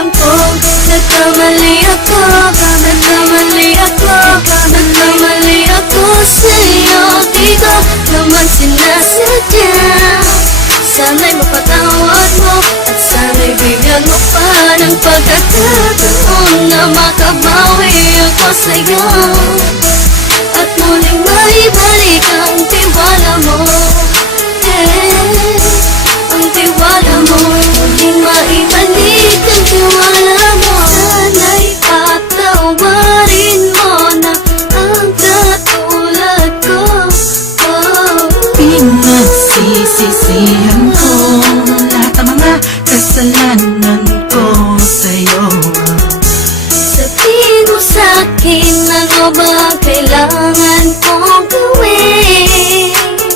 Alam ko, nagkamali ako, nagkamali ako, nagkamali ako sa'yo. Di ko naman sinasadya. Sana'y mapatawad mo at sana'y bigyan mo pa ng pagkakataon na makabawi ako sa'yo at muling maibalik ang tiwala mo. Ang tiwala mo, muling maibalik ang tiwala mo. Sana'y patawarin mo na ang katulad ko. Pinagsisisihan ko lahat ng mga kasalanan ko sa'yo. Sabihin mo sa'kin ano ba kailangan kong gawin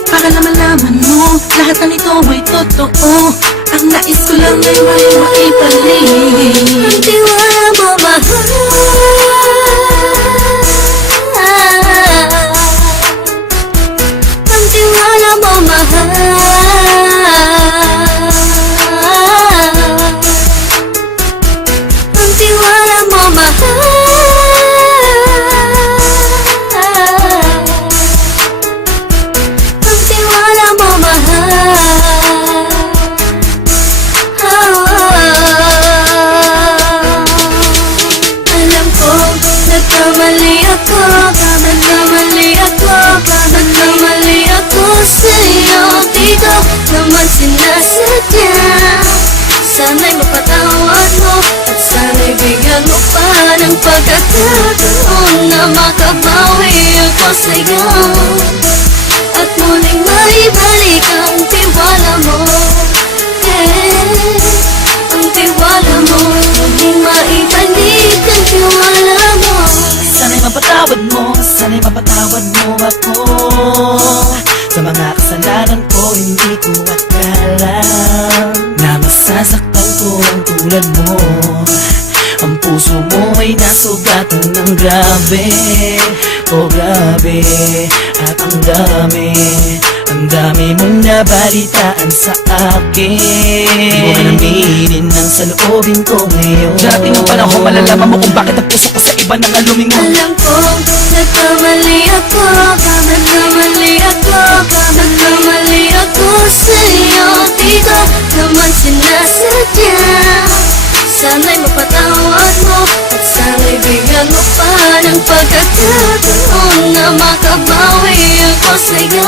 Para malaman mo lahat ng ito ay totoo. Ang nais ko lang ay maibalik ang tiwala mo, mahal. Ang tiwala mo, mahal. Ang tiwala mo, mahal. Ang tiwala mo, mahal. Alam ko, nagkamali ako, nagkamali ako, nagkamali ako sa'yo. Di ko naman sinasadya. Sana'y mapatawad mo at sana'y bigyan mo pa ng pagkakataon na makabawi ako sa'yo at muling maibalik ang tiwala mo. Ang tiwala mo, muling maibalik ang tiwala mo. Sana'y mapatawad mo, sana'y mapatawad mo ako sa mga kasalanan ko. Hindi ko akala na masasaktan ko ang tulad mo. Ang puso mo ay nasugatan ng grabe. Oh grabe, at ang dami mong nabalitaan sa akin. Di mo man aminin ang saloobin ko ngayon. Darating ang panahon, malalaman mo kung bakit ang puso ko sa iba nang alumingon. Alam ko, nagkamali ako, nagkamali ako, nagkamali ako sa'yo. Di ko naman sinasadya. Sana'y mapatawad mo at sana'y bigyan mo pa ng pagkakataon na makabawi ako sa'yo